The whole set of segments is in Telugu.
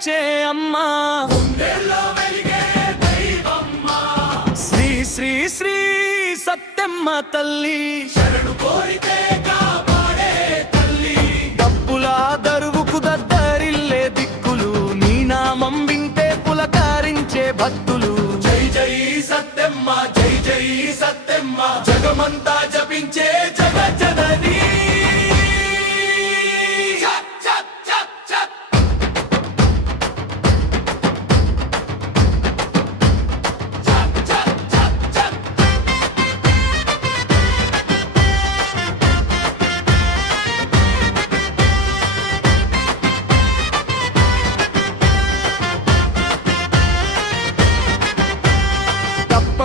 కరుణించే అమ్మా, శ్రీ శ్రీ శ్రీ సత్యమ్మ తల్లి, శరణు కోరితే కాపాడే తల్లి. డబ్బుల దరువుకు దద్దరిల్లే దిక్కులు, నీ నామం వింటే పులకరించే భక్తులు. జై జై సత్యమ్మ, జై జై సత్యమ్మ, జగమంతా జపించే జగజ్జనని.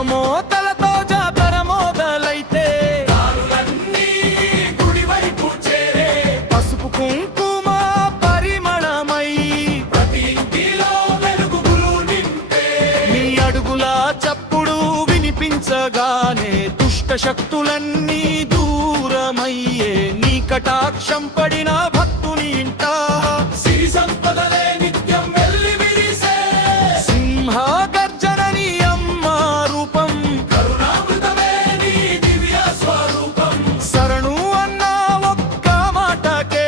మోతలతో జాతర మొదలైతే దారులన్నీ గుడివైపు చేరే, పసుపు కుంకుమ పరిమళమై ప్రతి ఇంటిలో వెలుగులు నింపే. నీ అడుగుల చప్పుడు వినిపించగానే దుష్ట శక్తులన్నీ దూరమయ్యే, నీ కటాక్షం పడిన భక్తుని ఇంట సిరి సంపదలే నిత్యం వెల్లి విరిసే. సింహ గర్జనని అమ్మ రూపం, కరుణామృతమే నీ దివ్య స్వరూపం. శరణు అన్న ఒక్క మాటకే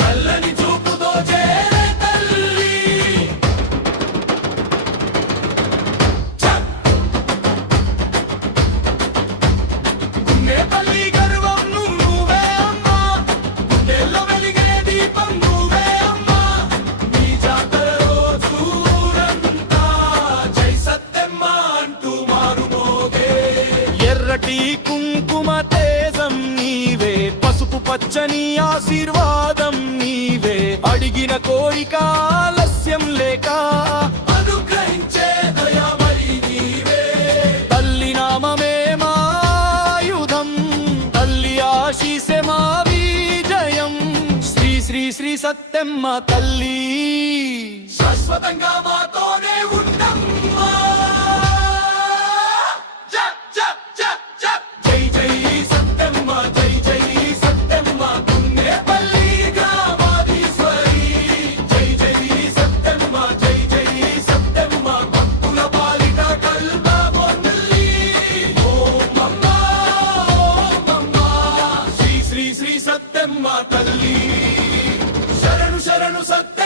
చల్లని చూపుతో చేరే తల్లి. గుండెపల్లి గర్వం నువ్వే అమ్మా, గుండెల్లో వెలిగే దీపం నువ్వే అమ్మా. నీ జాతర రోజు ఊరంతా జై సత్యమ్మ అంటూ మారుమోగే. ఎర్రటి కుంకుమ తేజం నీవే, పసుపు పచ్చని ఆశీర్వాదం నీవే, అడిగిన కోరిక ఆలస్యం లేక అనుగ్రహించే దయామయి నీవే. తల్లి నామమే మాయుధం, తల్లి ఆశీసే మా విజయం. శ్రీ శ్రీ శ్రీ సత్యమ్మ తల్లి, శాశ్వతంగా మాతోనే ఉండమ్మా. జప్ జప్ జప్ జప్. జై జై సత్యమ్మ, జై జై సత్యమ్మ, గుండెపల్లి గ్రామాధీశ్వరి. జై జై సత్యమ్మ, జై జై సత్యమ్మ, భక్తుల పాలిట కల్పవల్లి. ఓం అమ్మా, ఓం అమ్మా, శ్రీ శ్రీ శ్రీ సత్యమ్మ తల్లి. శరణు శరణు సత్య